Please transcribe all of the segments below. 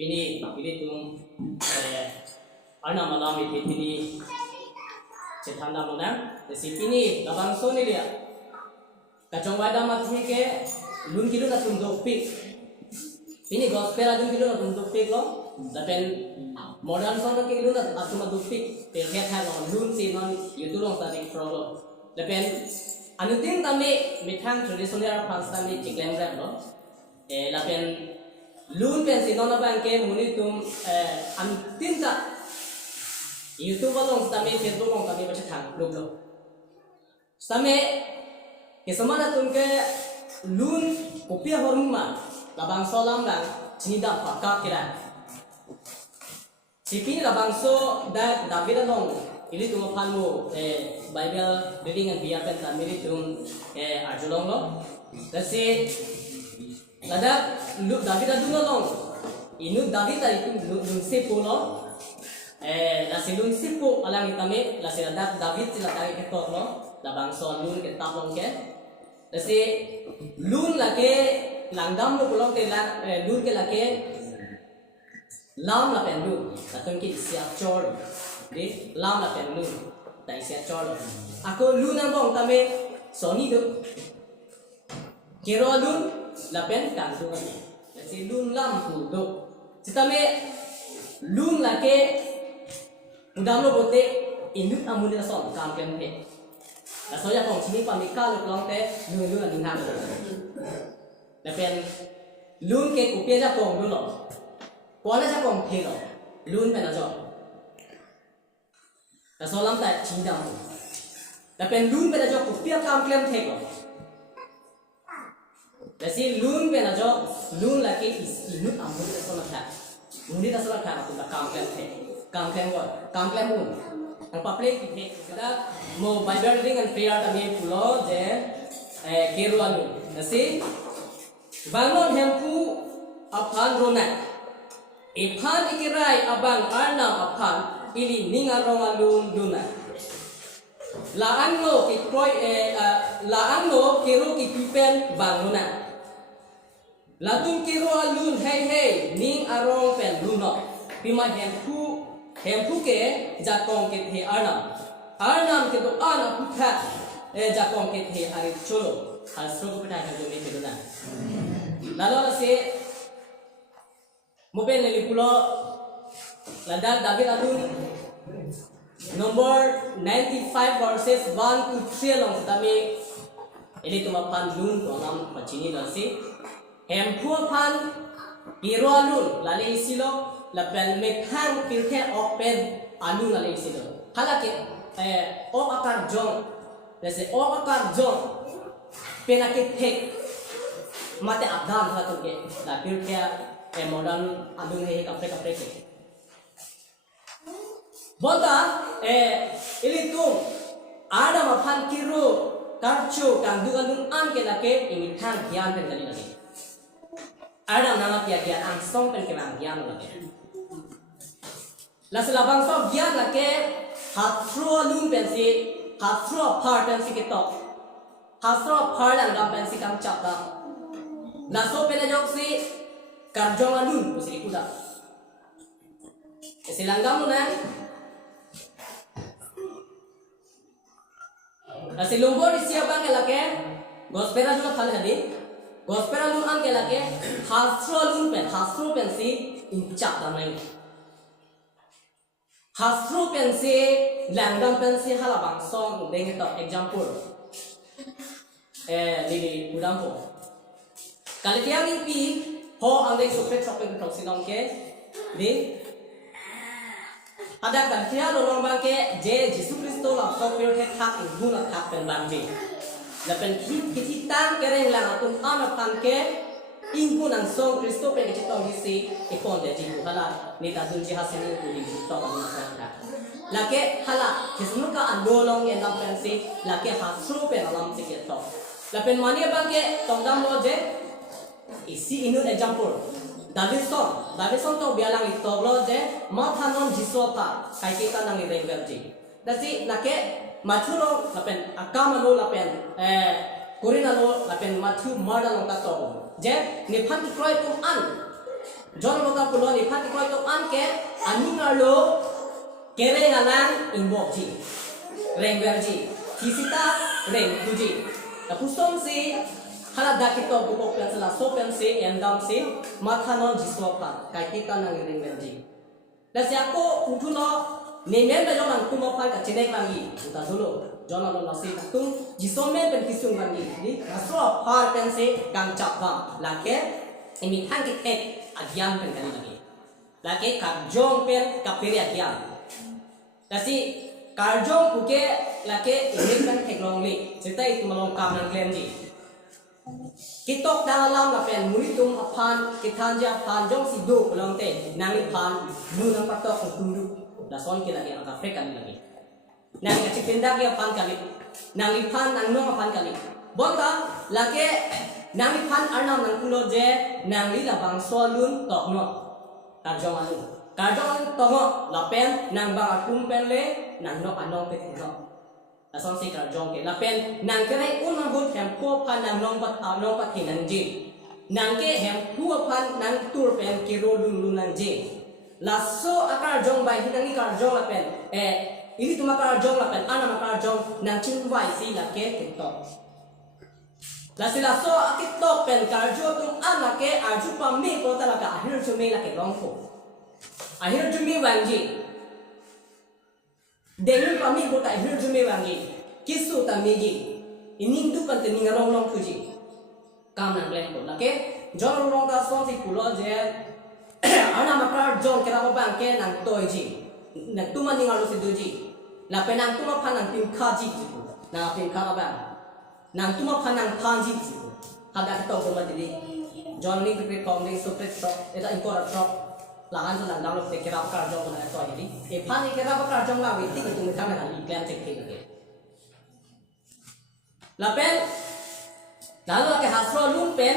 pini tum ana malam itu pini cetanda mana desi pini labang so ni dia kacang wada mati ke lun kilo na tum dopik pini gospel adun kilo na tum dopik lo tapi modern song ke kilo na atum dopik terlihat hal lun si non itu long tadi pro tapi anu tin tami mitang tradisional Pakistan ni ciklem rap lo tapi lun pen si non apa ke muni tum anu tin tak YouTube long tami Facebook long tami macam thang look lo tami kesemana tum ke lun kopiah horma labang solam dan cinida pakak kira sipini labang so dah David long ini tum panmu Bible reading and biar pen tami tum arjulong lo dasi lada lu David adu long inu David tadi tum lun sepo lo nasi lun sipu alang itame nasi ladak David sila tarik ketok lo labang so lun ke taplong ke nasi lun lake langgam lo pulang ke lun ke lake lam la pen lun latung ki siap cor di lam la pen lun tai siap cor aku lun ambong tame soni do kero lun la pen kan do nasi lun lam tu do sitame lun lake udang lo bote induk amun dia son kam kem he la soya kong sini pamika lo klong te lun lun lun ham la pen lun ke kupia ja kong lo kwa la ja kong the lo lun pen ajo la solam ta chindam la pen lun pen ajo kupia kam klem the ko la si lun pen ajo lun la ke induk amun dia son tha muni da son tha ko kam klem the kam klem un ang public kita mau Bible reading and prayer kami pulo je keruanu nasi bangun hempu aphan rona iphan ikirai abang arnam aphan ili ningarong alun duna laan lo kikroi laan lo keru kipipen bangrona latung keru alun hey ning arong pen luno pima hempu ke jakong ke the arnam ke to ana putha jakong ke the ari cholo hasro ko pita ka jome ke dona lalo se mopen neli pulo ladak David adun number 95 verses 1 to 3 long tami ini tuma pan lun to nam pachini nasi hempu pan irolun lali silo lapel mekhang pilke open alu nalai silo halake o akar jong jese o akar jong penake thek mate abdan hala to ke la pilke modern alu he kapre ke boda ili tu ada maphan kiru karchu kandu alun an ke lake ini thang gyan pen kali lage ada nama kia ang song pen ke ang gyan lage la selabang so gian la ke hatro lun pensi hatro par pensi ke to hatro par lang gam pensi kam chap da la so pena jok si karjong alun pusi kuda silanggam lunan la silumbo di siapa ke la ke gospera juga thal hadi gospera lun an ke la ke hatro lun pensi inchap da mai Hasro pensi langdam pensi halabang song dengan to example lili udampo kali tiang ipi ho andai sopet ke silong ke di ada kan tiang lorong bangke je Yesus Kristus la sopir ke hak guna hak pen bangke lapen kiti tang kereng lang atun ana pan ke ingku nang song Kristo pe ke tong hisi ipon de jibu hala ni ta dun ji hasini ku di to kan sa lake hala kisnu ka andolong ye nam pensi lake hasru pe alam sikit to lapen mani bangke tongdam lo je isi inu example David song to bialang itu lo je ma thanon jisota kai kita nang ni rengber ji dasi lake mathuro lapen akamalo lapen Korina lo lapen Matthew marda long ta to je ni phan kroi tum an John Mota Pulon ipati ko ito anke aning alo kere ngalan inbok ji reng verji kisita reng tuji tapuson si hala dakito bukok plan sala so plan si endam si mathanon jisopa kai kita nang reng verji dasi ako utuno nemen da jong tumo pa ka chenai langi uta dulu John alo nasi tung jisome pen kisung langi ni asro par pen si gang chapwa lake imi thang ki tek agyan pen kali lagi lake karjong pen kapiri agyan dasi karjong puke lake ini kan teklong li cerita itu melong kam nang klem ji kitok dalam la pen muri tum aphan kitanja phan jong si do pelong te nang li phan nu nang patok tundu la son ki lagi angka frek kali lagi nang kacik pindak ya phan kali nang li phan nang no phan kali bonta lake nang li phan arnam nang kulo je nang li la bang solun tok no karjong anu karjong tongo lapen nang bang akum pen le nang no anong pe no ason si karjong ke lapen nang kere un nang bot hem ko pan nang nong pat anong pat hinan ji nang ke hem pu pan nang tur pen ke ro lun lun nang ji laso akar jong bai hinang ni karjong lapen ini tuma karjong lapen ana karjong nang chin wai si la ke tiktok laso akittok pen karjo tung ana ke aju pammi ko talaka ahir chume la ke long ko ahir jumi wangi dengan kami kota ahir jumi wangi kisu tamigi ini tu kan tening rong long puji kam nang lem ko lake jor rong ta song si pulo je ana makar jong kera bang ke nang toiji nang tuma ning alu si duji la penang tuma phanang tim khaji ji na pin kha ba nang tuma phanang phanji ji hada to ko ma dili jor ning pre kong ning super top eta inkora top lahan tu nang dalam kira bakar jong na to ini pan kira bakar jong la witi itu mithang na li plan cek ke lapen lalu ke hasro lum pen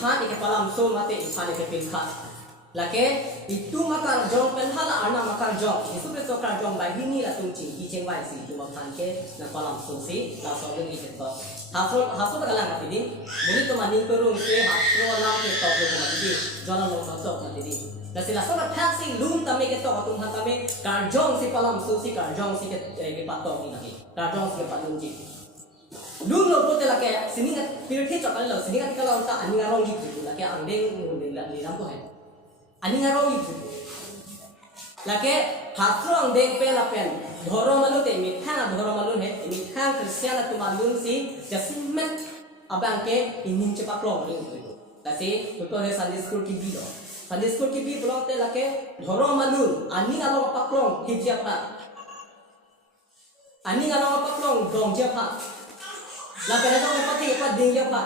pan ke palam so mate pan ke pin kha lake itu makar jong pen hala ana makar jong itu beto kar jong bai hini la tung chi hi cheng bai si tu pan ke na palam so si la so le ni to hasro kala ngati di buri to maning perung ke hasro lam ke to ko ma di jona lo to ma di nasi laso na taxi lum tame ke to atum han tame karjong si palam su si karjong si ke patok ni lagi karjong si ke palung ji lum lo pote la ke sini na pirthi chakal lo sini ka kalau ta ani ngarong ji tu la ke andeng ngul la ni ram ko hai ani ngarong ji la ke hatro andeng pe la pen dhoro malu te mi thang dhoro malu he mi thang kristian tu malun si jasimet abang ke inin cepak lo ni la si to he sunday school ki bi lo Sunday school ki bi belong te lake dhoro malun ani along paklong hijia pa ani along paklong dong ja pa la pera jong pati pa ding ja pa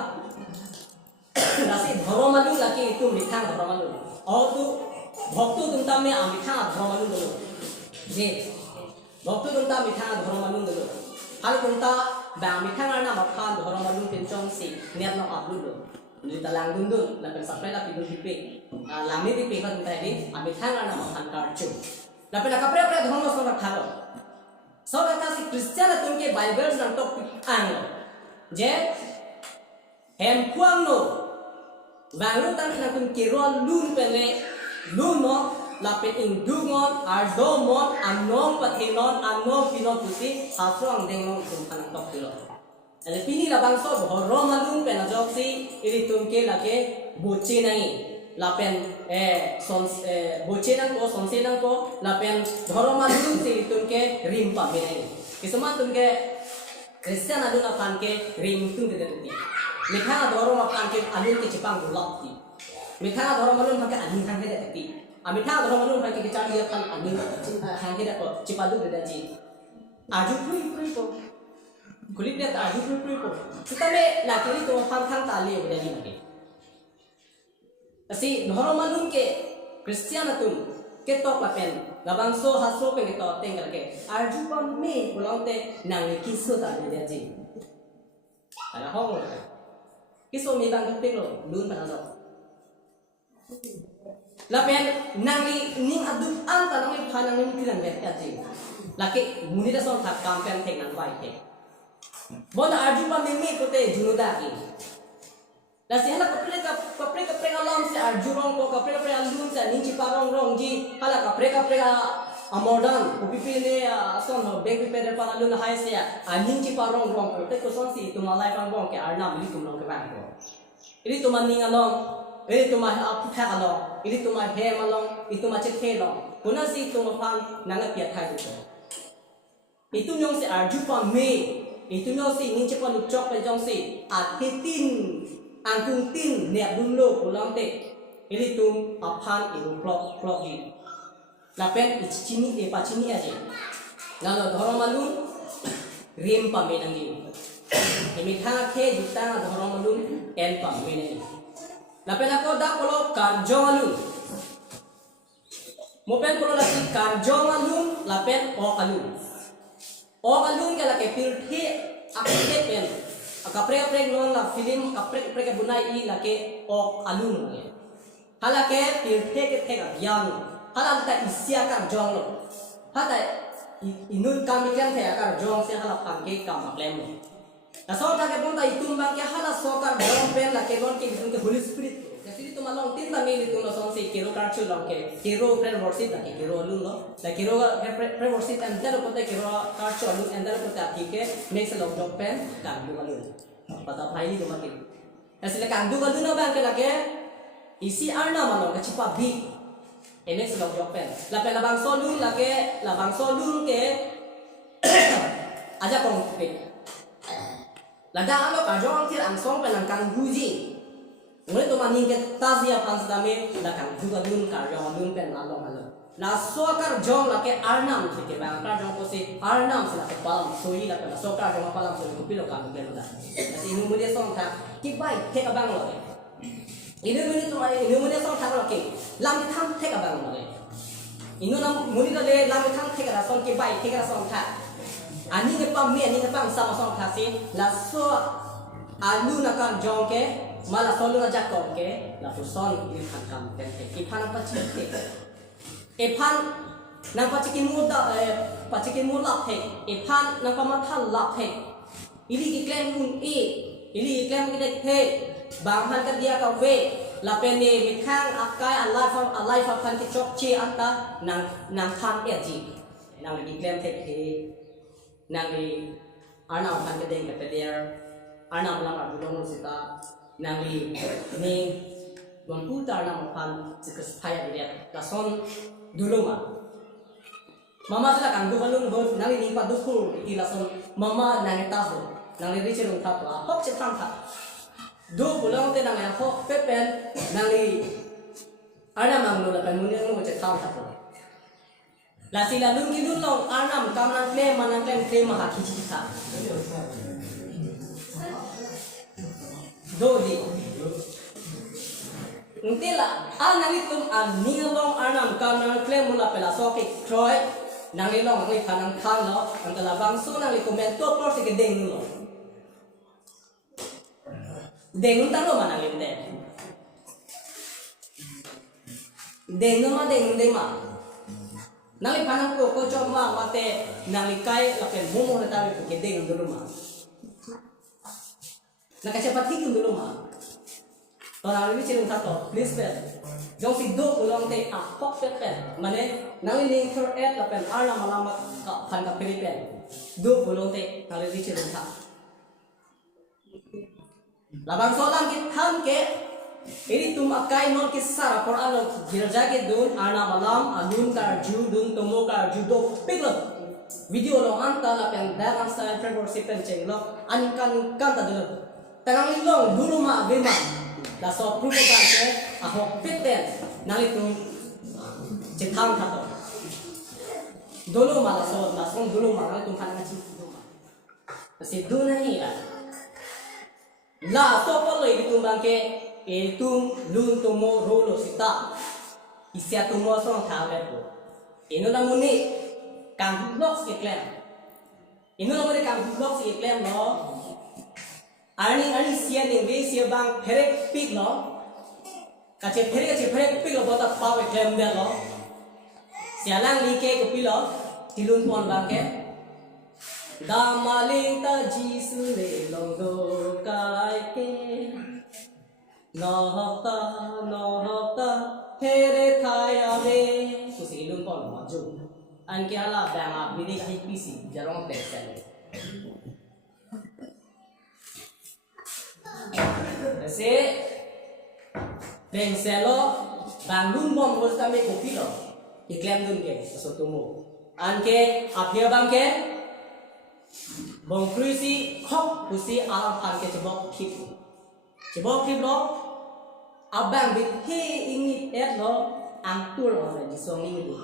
nasi dhoro malun lake itu mithang dhoro malun au tu bhaktu tumta me amithang dhoro malun dulu je bhaktu tumta mithang dhoro malun dulu hal tumta ba mithang na makhan dhoro malun pinchong si net no upload do ni talang dundun la pen sampai la pidun pipe lami pipe kan tadi ami thang na makan karchu la pen kapre pre dhomo so rakhalo so eta si kristian tumke bible nang tok ang je hem puang no baru tan na kun kiron lun pele lun no la pen indungon ardomon anom pathinon anom pinon pusi hasrong dengong tum kan tok kilo ale pini la bangso dhoro malun pen ajoksi iri tumke lake boche nai lapen boche nang ko sonse nang ko lapen dhoro malun si tumke rimpa menai kisama tumke kristian adu na pan ke rim tum de ti mikha dhoro ma pan ke alun ke chipang dulap ti mikha dhoro malun pan ke ani han de ti amitha dhoro malun pan ke chali pan ani han de ko chipadu de ji aju pui ko kulit dia tak ada pun. Kita le laki ni tu hang tali boleh ni lagi. Asi dhoro malun ke Kristian atum ke tok lapen labang so haso pe ke tok tenggal ke arju pam me pulang te nang kiso ta dia ji. Ada hong kiso me bang ke lo lun pan lo. Lapen nang li ning aduk an ta nang li phanang ni kiran bet ka ji. Laki muni da son thak kam pen tek nang bai ke. Bona arju pa mimi kote junuda ki la si hala kapre alam se arjurong ko kapre alun se ninchi parong rong ji hala kapre amordan upipi ne son ho beg pipe de para lun hai se ninchi parong rong ko te ko son si tumalai pang bong ke arna mili tum long ke bang ko ini tuman ning along ini tuma ap tha along ini tuma he along itu ma che the long kuna si tuma pan nanga pia thai ko itu nyong se arju pa me itu nyong si ninchi pa luk chok pe jong si hitin angkung tin niat dulu pulang te ini tum apan itu klok di lapen ichini pachini aja nalo dhorong malun rim pa menangi ini thang ke juta dhorong malun en pa menangi lapen ako dak polo karjo malun mopen polo lagi karjo malun lapen o alun ke laki pilthi akte pen kapre non la film kapre ke bunai I lake ok alun nge halake pilthi ke thega yang halal ta isya ka jong lo hata inun kami kan thea ka jong se hala pangke kam maklem la so ta ke bonta itum bang ke hala so ka jong pen lake non ke bisun ke holy spirit jadi tu malong tin ta me tu no son se kero ka chu long ke kero pre worship ta ke kero alun lo la kero pre worship and dar ko te kero ka chu alun and dar ko ta ke next long jong pen ka du alun pata phai ni makin asile kan du alun bang ke lake isi arna malong ka chipa bi ini sebab jopen lapen labang solun ke aja konflik lada alo kajong tir ansong penangkang guji mulai tu maning ke tazia pansdame lakang juga lun kajong lun pen along la sokar jong lake arnam ke bang kajong ko si arnam sila ke palam soi lapen sokar jong palam soi ko pilo kam ke la asi inu mulia song tha ki bai ke ka bang lo ini muni song thang laki lam thang thek abang mo inu nam muni le lam thang thek ra song ke bai thek ra song tha ani ke pam mi ani ke pam sama song tha si la so alu na kan jong ke mala solu na jak kon ke la fu son ni khan kam ten ke ki phan pa chi ke e phan na pa chi ki mu da pa chi ki mu la the e phan na pa ma thal la the ili ki klem mun ili klem ki de the bang han ka dia ka ve la pene mi khang akai alai fa phan ki chok chi anta nang khan e ji nang ni klem the the nang ni arna phan ka deng ka der arna lam ar dulong sita nang ni don pu tar na phan sikas phaya dia ka son duluma mama sila kan du balun ho nang ni pa du khur ti la son mama nang ta ho nang ni ri che lung tha pa hok che tham tha do pulang te nang ho pepen nang li ana mang lo la kan mun yang che tham tha la sila lung ki lun long anam kam nang klem manang klem klem ma ha ki chi tha do di Untila nang itum ningalong anam kam nang klem mula pela so ke troy nang ilong ngi phanang khang lo antala bang so nang li comment to por se ke deng lo dengun talo mana linde dengun ma nali panang ko choma mate nali kai lapen momo na tawi ke dengun dulu ma nakachapati kun dulu ma to nali chilung thato please bet jong si do ulong te pok pet mane nali link for at lapen arna malama ka phan ka pelipen do ulong te nali chilung tha labang solang kit tham ke ini tum akai non ke sara por alo girja ke dun ana malam alun kar ju dun tomo kar ju do piglo video lo anta la pen dalam style framework sipen chenglo anin kan ta dulu tanang long dulu ma bema la so prupo kan ke aho pitten nali tum chetham thato dulu ma la so dulu ma nali tum khana chi dulu ma si du nahi la to polo itu bangke etum lun tomo rolo sita isya tomo song thave po ino namuni kang blocks ke klem ino namuni kang blocks ke klem no ani sia ning ve sia bang phere pik no kache phere pik lo bota pawe klem de lo sia lang li ke ko pilo tilun pon bangke Damaling ta Jisu le long do kai ke Nohta here thaya ve susi lun pon maju an ke ala bang bidi hi pc jarong pleksel se plekselo bang lun bom bos kami kopi lo iklan lun ke so tumu an ke apia bang ke bong kruisi khop kusi alam pan ke chebok khip lo abang bit he ini lo angtur lo di songing itu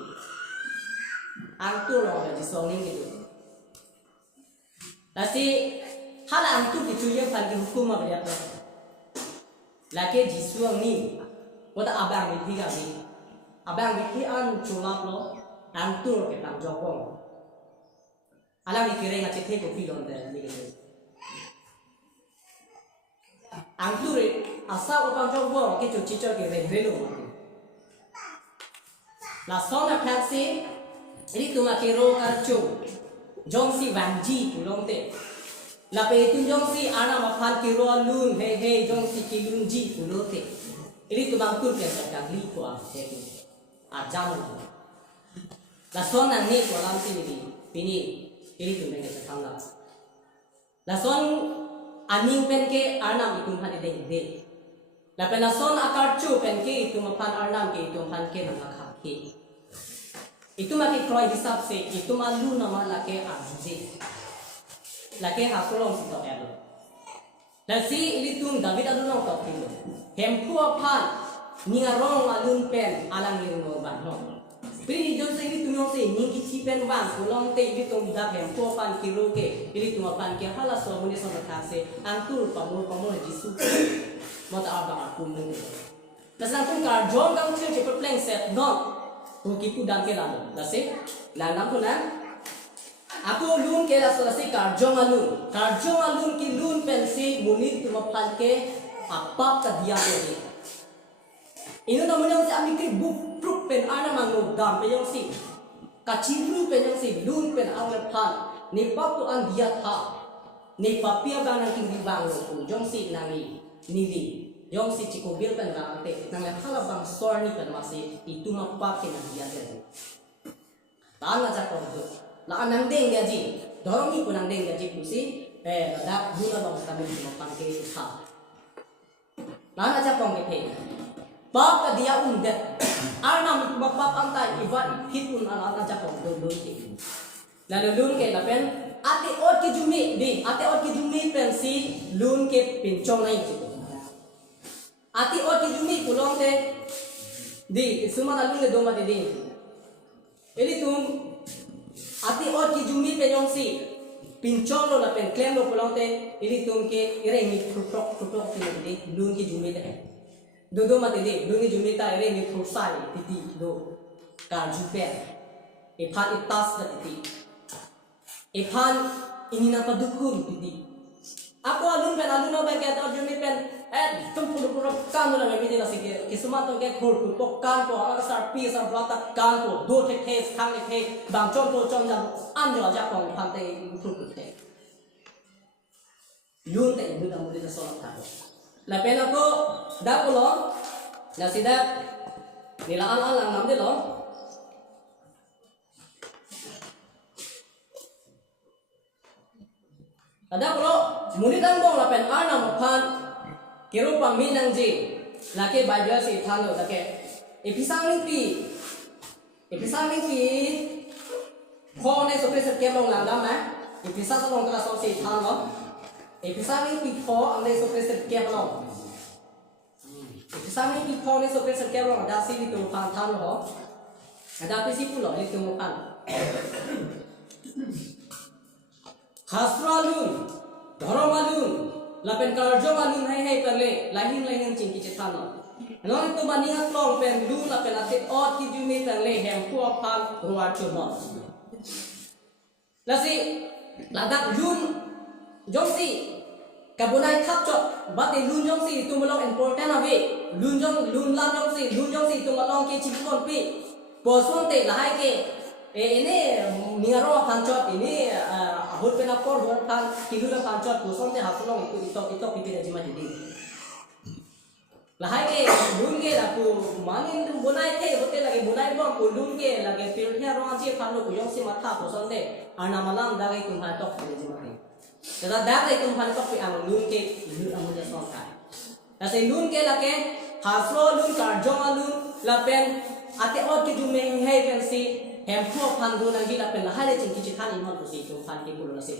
angtur lo di songing itu nasi hal angtur itu yang paling hukum apa dia tu lagi di suang ni wata abang bit he kami abang bit he an culap lo angtur ke tam jokong alam dikira ngaji teh kopi lo deh ni angtur asal orang jawab ke cuci ke relo la sona taxi ini tu makiro karcho jongsi vanji pulong te la pe tu jongsi ana mafal kiro lun he jongsi kilun ji pulote ini tu mangtur ke sakali ko a jam la sona ni ko lam si ni pini ini tu menge sakala la son aning pen ke arnam ikum han de la pen la son akar chu pen ke itu mapan arnam ke itu han ke na kha ke itu ma ke kroi hisab se itu ma lu na ma la ke arje la ke ha kolong si to elo la si ili tum david adu no to pilo hem pu phan ninga rong alun pen alang ling no ban no Pili jom se ini tumong se ningi cipen bang pulang te ini tum dak hem pu phan kilo ke ini tum pan ke hala so muni so na se antur pamur jisu mata abang aku mung Nasang pun kar jom kang cil cepet pleng set not tu kipu dam ke lalu lase lanam pun na aku lun ke la selesai kar jom alun ki lun pensi muni tum pan ke apa dia ni ini namanya si amikri buk truk pen ana mangu dam pe yang si kacibru pen yang si lun pen awal pan ni pap tu an dia tha ni papia bang nang king bang lo jong si nangi nili jong si cikobil pen bang te nang hala bang sor ni pen masih itu mapap ke nang dia te tan aja ko tu la anang deng dia ji dorong ni pun nang deng dia ji kusi ada guna bang kami di mapan ke tha la aja ko ke Bap dia undet, arnam bap antai ibat hitun anak aja kong dulu ke, lalu lun ke lapen ate ot ke jumi pensi lun ke pincong naik gitu, ate ot ke jumi pulang te di semua lalu ke doma di ini tuh ate ot ke jumi penyong si pincong lo lapen klaim lo pulang te ini tuh ke ireng tutok di lun ke jumi te. Dodo mati de dungi jumita ere ni thusai titi do kar jupe ephan itas da titi ephan inina padukum titi aku alun ba ke ta jumi pen tum puru kan na me dina sike kisuma to ke khor ku pokkan ko ala sar pi sa blata kan ko do the khang the bang chom to chom ja an jo ja kong phan te phur ku te lun te bu da mu de so la tha la pena ko dak lo na sida nila alang nam de lo ada ko muni dang bong la pen ana mo phan kero pa mi nang ji la ke bible se thalo da ke episang ling pi kho ne so pres ke long lang dam na episang so long tra so se thalo episang ling pi kho ang ne so pres ke long Sami ki phone so pres ke long da si tu phan than ho ada pe si pulo ni tu phan khasralun dharamalun lapen karjomalun hai perle lahin cingki cetano non tu bani hatlong pen lu lapen ate ot ki jumi perle hem pu phan ruar chuno lasi ladak lun jongsi kabunai thap chot bate lun jongsi tu malong important ave lun lam jongsi tu malong ke chikon pi poson te lahai ke ini ningaro panchot ini ahut pena por hor pan kilula panchot poson te hasulong itu piti jima jadi lahai ke lun ke la pu manin dum bonai the bote lagi bonai bom pu lun ke lagi pil the ro chi phan lo ku yong si ma tha po son de ana malang da ke tum ha tok ni ji ma ke da da ke tum phan tok pi ang lun ke lu ang ja son ka la se lun ke la ke ha flo lun kar jong lun la pen ate ot ki du me he pen si hem pho phan du nang gi la pen la hai le chin ki chi khan in hon ku si tum phan ke pu la se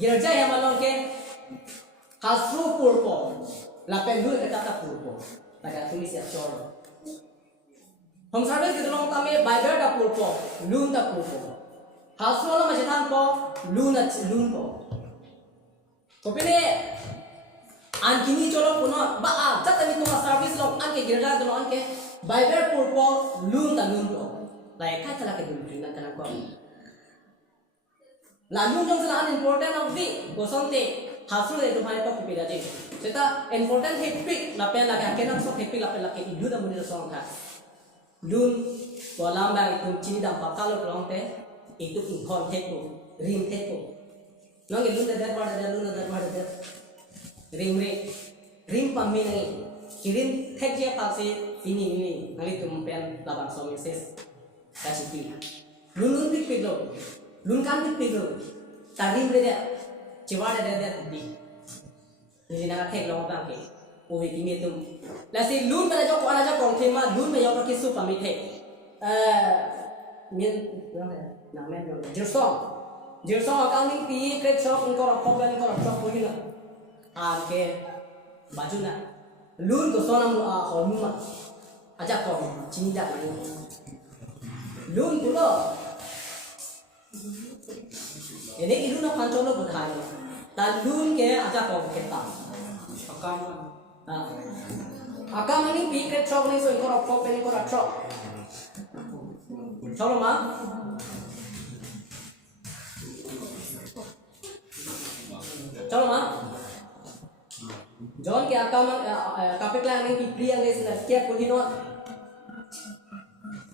girja ya malong ke ha flo pur po la pen lu ka ta pur po laga tulis ya chor hom service ke long tame bible da pur po lun da pur po ha flo lo ma jatan po lun po ko pele an kini cholo puno ba a jata ni tuma service lo an ke girja do an ke bible pur po lun po lai ka chala ke dun na kana ko la lun jong sa an important of the ko sonte hasul de tumhare to kupira je seta important hepic la pe la ka kenak so hepic la pe la ke ilu da muni song kha lun bolam ba tum chini dam pa ka lo long te itu in khon the ko ring the ko no nge lun da ba da lun da ba da ring pa mi nai kirim the je pa se ini ngali tum pen la bang so message ka chi lun pik lo lun kan pik lo ta ring re da Ciwada ada di ini nak tek long bang ke, oh ini ni tu. Lasi lun pada jauh orang jauh kong tema lun pada jauh pakai sup kami tek. Min nama dia jersong akan ni pi kerja shop engkau orang pop engkau orang shop boleh nak. Ke baju nak lun tu sonam hormon aja kong cinta lagi. Lun tu lo. Ini ilu nak pancong lo budaya, dan lun ke aja kau kita. Akam ini pikir cok ni so ikor apa ni ikor cok. Cok mah. Cok mah. John ke akam kapit lang ni pikir yang ni sila kia pulino.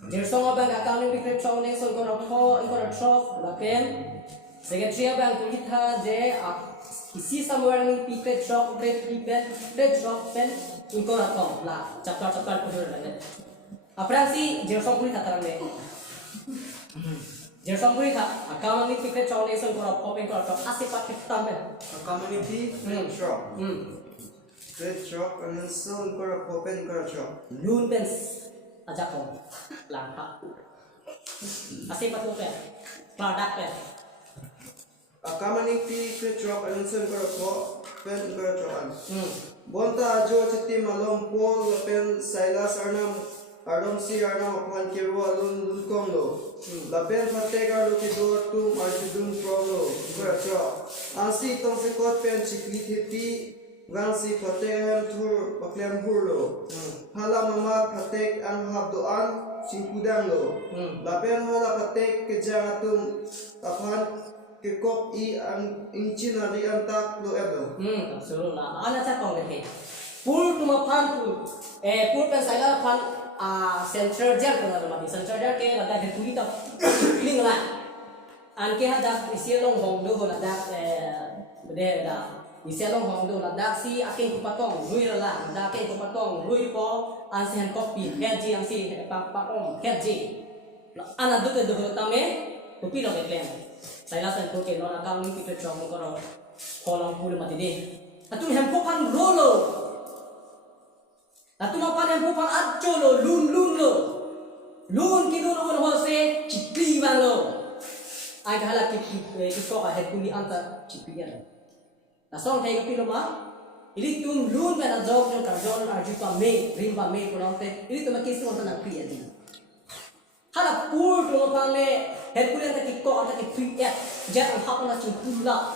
Jersong apa akam ni pikir cok ni so ikor apa ikor cok, lapen. Secretary bang kita je isi somewhere ni pipe drop bread drop pen inko atau lah chapter kudu lagi apa sih jersong puri kata ramai jersong puri kata akam ni pipe drop ni so inko apa pen inko asih pakai tampen akam ni pipe drop and so inko apa pen inko drop loon pens aja kau langka asih pakai pen product pen Akamani pi ke drop and sen ko pen ko dropan bonta jo chiti malom pol pen Silas Arnam si Arnam upon kiro alun lukong lo la pen fate ga lo ki do tu marjudun pro lo ko drop ansi tong se ko pen chikli thipi gansi fate ham thur baklem hur lo hala mama fate ang hab do an singkudang lo la pen hala fate ke jangatum aphan kekop ang inchin hari antak lo edo. Suruh lah. Anak saya kong leh. Pul cuma pan pul. Pul pen saya pan sensor jar pun ada mati. Sensor jar ke ada hetuli tak clean lah. Anke ada isi long hong do ada bede ada isi long hong do ada si aking kupatong rui lah. Ada aking kupatong rui po ansen kopi kerji ang si pakong kerji. Anak tu tu tame kopi lo beklem. Saya rasa itu ke nona kami kita cuma kalau kolong puluh mati deh. Atu hempokan rolo. Atu mapan hempokan ajo lo lun lo. Lun kita lo pun hose cipli bang lo. Aja halah kita kau ahet kuni anta cipli ya. Nasong kayak kopi lo mah. Ini tu lun pada jauh yang kerjaan arju pame rimba me kurang te. Ini tu makin semua nak kriya di. Halah pur tu mapan le. Hercules tak kiko atau kifri ya, jangan hak nak cimpula.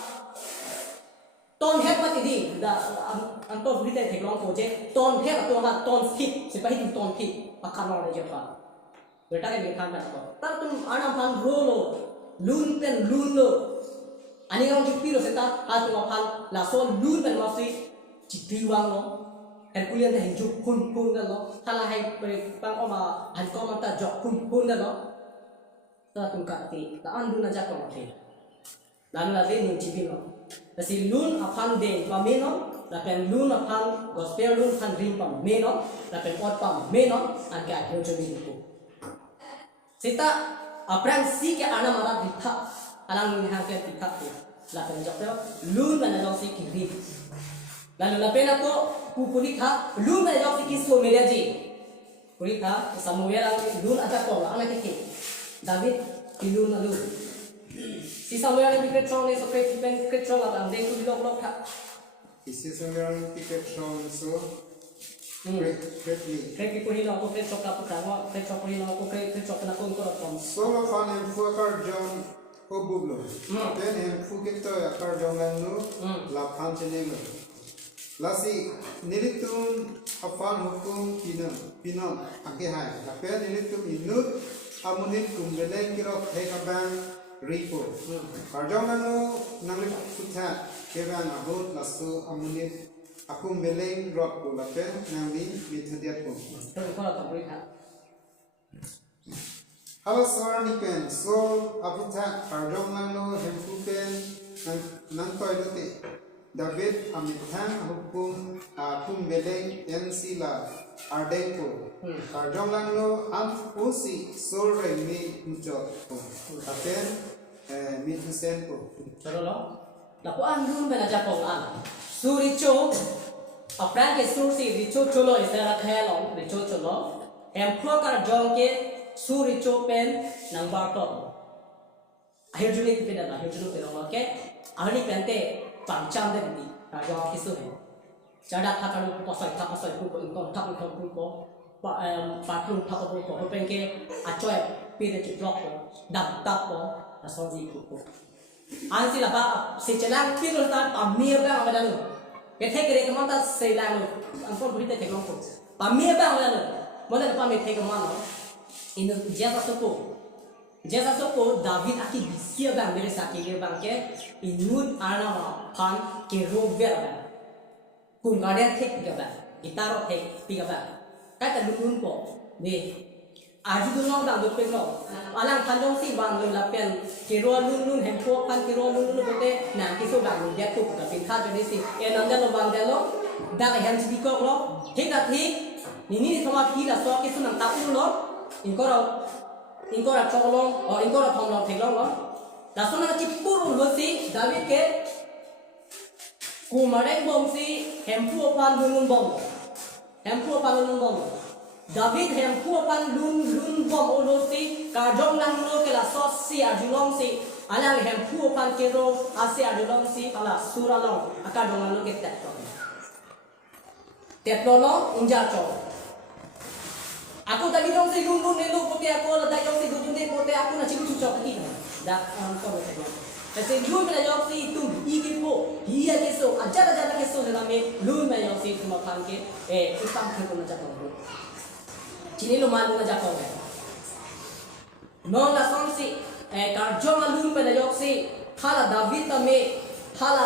Ton head mati di, dah anto berita teklong koje. Ton head atau hak ton fit, sepahi tu ton fit, pakai orang aja pak. Berita ni berita apa? Tapi tu anak pan rolo, lun pen lun lo. Ani orang cipi lo seta, hatu mapan langsung lun pen masih cipi wang lo. Hercules dah hidup kun kan lo. Kalau hai pang oma, hari kau mata jok kun kan lo. Tak tungkat ti, tak andu na jakong ti. Lalu lagi ni cipin lo. Nasi lun akan deh, pamino, là pen luôn là pan gospel luôn pan rim pam me no là pen ot pam me no an ka hiu chu mi ku sita aprang si ke ana mara ditha alang ni ha ke ditha là pen jok luôn mà là jok si ki rim lalu la pen ako pupuri tha luôn mà jok si ki so media ji puri tha samuel ang luôn ata ko ana ke David ilun na luôn si Samuel ni biket trong ni so pe pen biket trong la deng tu lok lok tha Isi Samuel tiket from so greatly. Kaya kipuri na ako kaya chok na po kaya kaya chok na ako kaya chok na ako ko from Solo fan en fukar John Obublo. Then en fukito akar John Lanu la panchene. Lasi nilitun afan hukum pinam ake hai. La pen nilitum inut amunin kumbeleng kirok hekabang ripo. Karjong Lanu nanglit futhat kevan abut lasu amunit akum beleng rock ko la pen nangli mithadiat ko. Tôi có là tổng quý hả? Halo soar ni pen so aputa pardon lano hempu pen nan toy lote David amithan hukum akum beleng ensila ardenko pardon lano am usi sol re mi mucho apen mithusen ko Cho nó là có ăn luôn về là chả phòng ăn suri cho अपना के सुर से रिचो चलो इसे रखा है लोग रिचो चलो हम प्रो कर जों के सुर रिचो पेन नंबर तो आहिर जुने की पेन आहिर जुने पेन ओके आहनी पेनते पांचाम दे दी जो आप किसो है चढ़ा खाता लो पसोय को इनको ठप को पाटलू ठप को पेन के अचोय पीरे चिट्लॉक को दब तप को असोजी को आंसी लबा से चला फिर उल्टा अमीर बा आवाज cái thế cái đấy ta xây lại rồi anh con biết thế không có bà mía bao giờ rồi mỗi lần bà mía thế cái món đó in Jeza soko David aki bisia bang mere sakit dia bang ke inut ana ma pan ke rover bang kum garden thek ga bang gitaro thek pi ga bang kata lun po ni aju tu long bang duk pe lo alang thanjong si bang lo lapen ke ro lun hem po pan ke ro lun bote na ki so bang dia tu ka pin kha jeni si e nam da lo bang da lo da ka hem bi ko lo thik ka thik ni thoma phi la so ke su nam ta u lo in ko ra chong long or in ko ra thong long thek long lo la so na chi puru lo si David ke kumarek bom si hem pu pan lun bom hem pu pan lun bom David hem pu pan lun bom o lo si ka jong lang lo ke la so si a julong si alang hem pu pan ke ro a si a julong si ala sura long aka jong lang lo ke tet lo unja chong aku tadi dong si lun ni lu pote aku la dai dong si lun ni pote aku na chibu chuchok ti da ko lo te Kasi lun na yok si tum iki po hiya ke so ajara ke so na me lun na yok si tum kan ke itam ke ko na ja ko chini lo malu na ja ko no la son si kar jong lun na yok si thala David ta me thala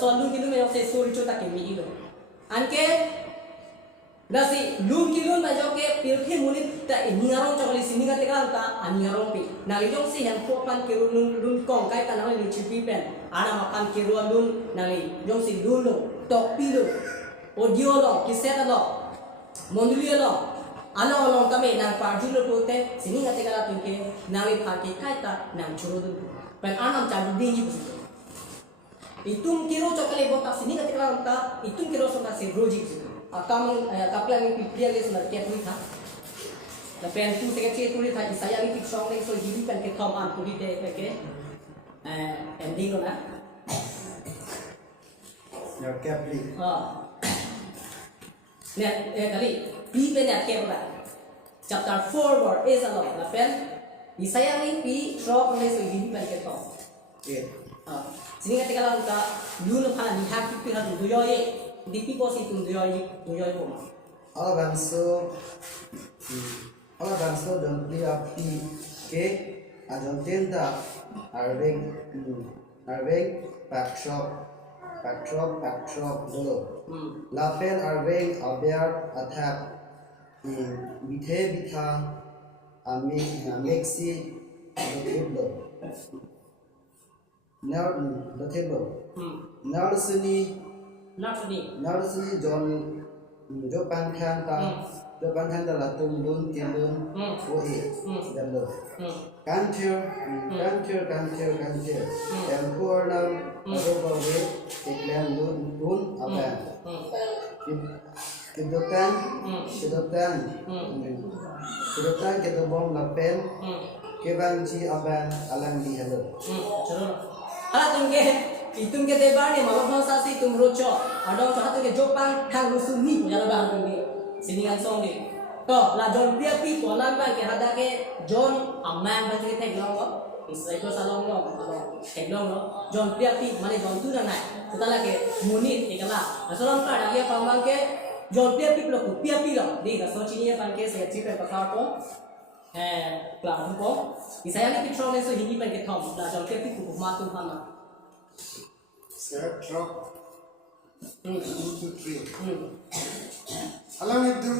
so lun ki lun na yok si so richo ta ke mi lo anke Nasi lun kilun na joke pilki munit ta ingarong chokli siniga tegal ta angarong pi nali jong si yang popan kirun lun kong kai ta nali ni chipi pen ana makan kirun lun nali jong si lun lo tok pi lo audio lo kiset lo mondulia lo ana lo tame nang parju lo pote siniga tegal pinke nali phaki kai ta nang churu dun pen anam chalu ding ji itum kiro chokli bota siniga tegal ta itum kiro sona se roji akam kaplan ni pipria le sunar ke puri tha la pen tu se ke puri tha isaya ni song le so hibi pen ke thom an puri de ke ending na Ya kapli. Net kali pi pe net ke ba chapter 4 word is a lot la pen isaya ni pi drop le so hibi pen ke thom sini ketika la ta lu na pha ni ha pi ha du yo ye DP posi tum doy ko ma ala ganso don pli api ke ajon tenda arveng backdrop dolo lapen arveng abiar athap bithe bitha ami mexi loteblo nar loteblo nar suni nursery nursery jo pan khan ta la tum lun tin lun o e dan lo kan thir em poor nam ro ba we eklan lun aban kedotan ke do bom la pen ke ban ji aban alang di hello chalo ala tumke debar ni malu bangsa si tum rocho adong cho hatu ke jopan khang rusu ni jala ba tumke siningan song ni to la jon pia pi ko lam ba ke hada ke jon amman ba ke tek long lo isai ko salong lo tek long lo jon pia pi mane jon tu na nai setala ke munit ikala asalam ka dagia pamang ke jon pia pi lo ku pia pi lo di ga so chini pan ke se chi pe pa ko klang ko isai ni pitro ne so hindi pan ke thom la jon pia pi ku ma tu hama Set drop 2 to 3 alam itu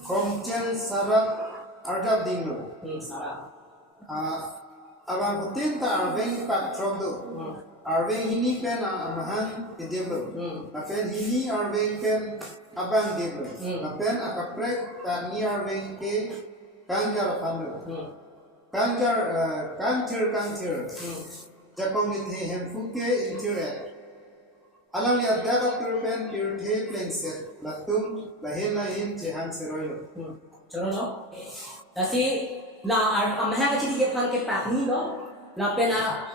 komchen sarak arjab dinglo sarap abang putin ta arveng pak drop do arveng ini pen amahan kedeblo apen ini arveng pen abang deblo apen akaprek ta ni arveng ke kanjar panu kanjar Jakom ni the hem fuke intere alang liat daga turpen purte plengset latum lahin jehan seroyo chalo no dasi la amha ka chidi ke phan ke pak ni do la pena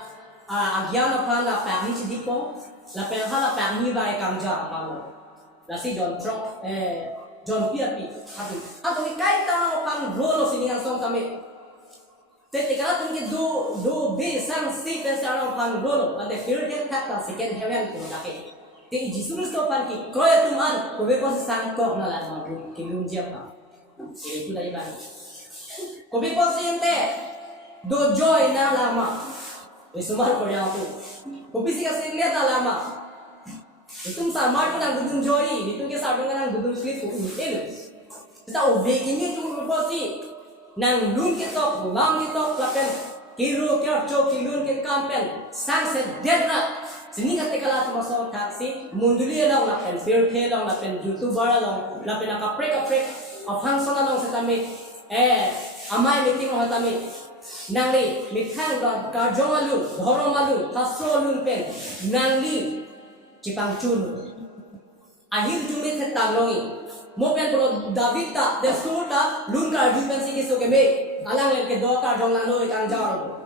agya na phan la pak ni chidi ko la pena la pak ni ba kamja pa lo dasi jon trok jon pia pi atu ni kai ta na phan rolo siningan song kami Tetikala tumke do be sang si pesara pan rolo ande firde takta second heaven ko dake te Jesus to pan ki koy tuman ko be ko sang ko na la ma ki lum jia pa e tu dai ban ko be ko sinte do joy na lama e sumar ko ya tu ko pisi ka sing le ta lama tum sa mar ko nang dudun joy ni tu ke sa dong nang dudun slip ko ni el ta o be ki ni tu ko si nang lun ke tok lam ke tok lapen kiru ke cho kilun ke kampen sang se dedra sini kate kala tu maso taksi munduli long lapen fir the long lapen youtuber long lapen akaprek afang sona long setame amai meeting ho tame nangli mithan ka jongalu dhoromalu tasro lun pen nangli cipang chun akhir jume the talongi Mopen pro David ta destur ta lun ka jupen si kiso ke me alang le ke do ka jong la no kang jar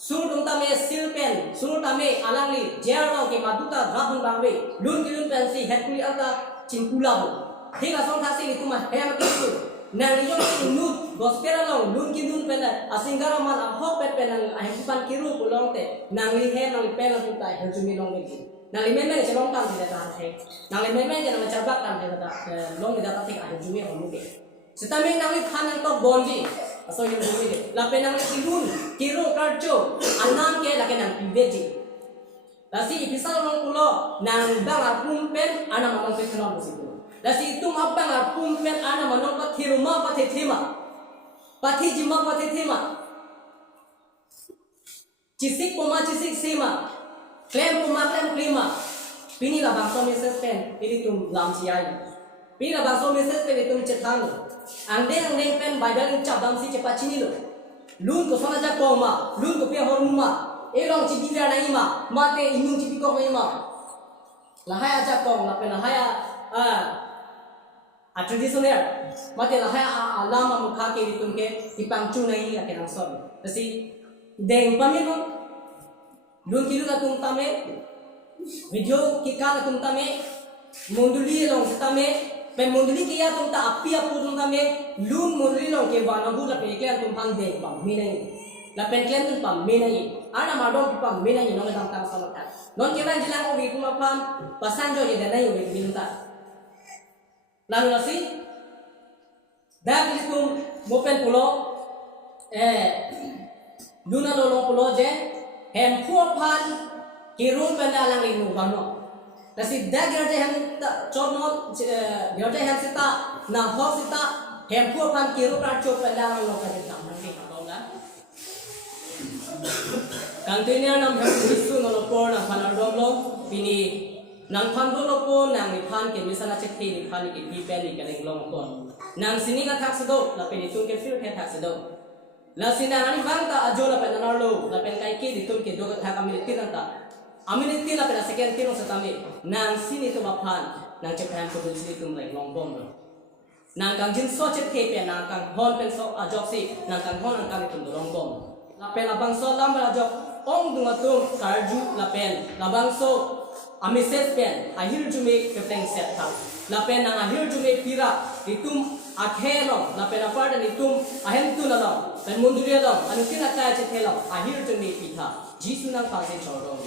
sur dum ta me silpen sur ta me alang li jer lo ke maduta drabun bangwe lun ki lun pen si hetli ata chinkula bo thing asong tha si tu ma he ma kisu nang li jong si nut gospel long lun ki lun pen asingara man a hok pet pen ang a pan kiru pulong te nang li he nang li pen ang tu ta he jumi long me Nang lima mei celong kan tidak tahan nang lima mei jangan mencabak kan tidak long tidak tahan ada jumi orang mungkin. Setami nang lima kan yang top bondi, asal yang jumi deh. Lapen nang lima kilun, kiro karjo, anam ke lagi nang pibeji. Lasi ipisal orang pulau nang bang apumpen, anak mamang pekenal musiku. Lasi itu mabang apumpen, anak mamang pati rumah pati tema, pati jima pati tema. Cisik poma cisik sema. Klaim puma klaim klima pini la bangso message pen pini tum lam siai pini la bangso message pen tum cetang ande pen bible cap dam si cepat chini lo lun ko sona ja koma lun ko pe horuma e long chi dia na ima mate inung chi ko ima la haya ja ko la pen la haya a traditional mate la haya alama mukha ke tum ke tipang chu nai ya ke nang so tasi deng pamino lun kilu ka tum tame video kika ka tum tame monduli long tame pe monduli kiya tum ta api apu tum tame lun monduli long ke bana bu la pe ke tum hang de pam me nai la pen ke tum pam me nai ana ma dong pam me nai no dam ta sa ta non ke ban jilang o bi kuma pam pasan jo ye de nai o bi minta lalu nasi dah tum mopen pulo luna lolong pulo je hem phan kirun penda lang ling bano nasi dagar je hem chorno gyote hem sita na ho sita hem phan kirun ka chop penda lang lo ka tam nang ka dong kantinya nam hem isu no por na phanar dom lo pini nang phan do lo po nang ni phan ke misana che the ni phan ke pi pen ni ke leng long ko nang sini ka thak sado la pe ni tun ke fir ke thak sado la sina ani bang ta ajo la pe na lo la pe kai ke di tun ke do ka thak amil ti ta amil ti la pe na second ti no sa tami nang sini to ba phan nang che phan ko do sini tum leng long bom nang kang jin so che the pe nang kang hon pen so ajok si nang kang hon nang kang tum do long bom la pe la bang so lam la ajok ong dunga tum karju la pen la bang so ami set pen ahir jume kepeng set tha la pen nang ahir jume pira itum akhelo la pen apart itum ahem tu la pen mundure la anutin akai che thelo ahir jume pitha jisu nang pa se choro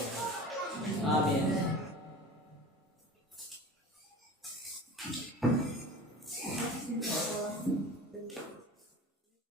amen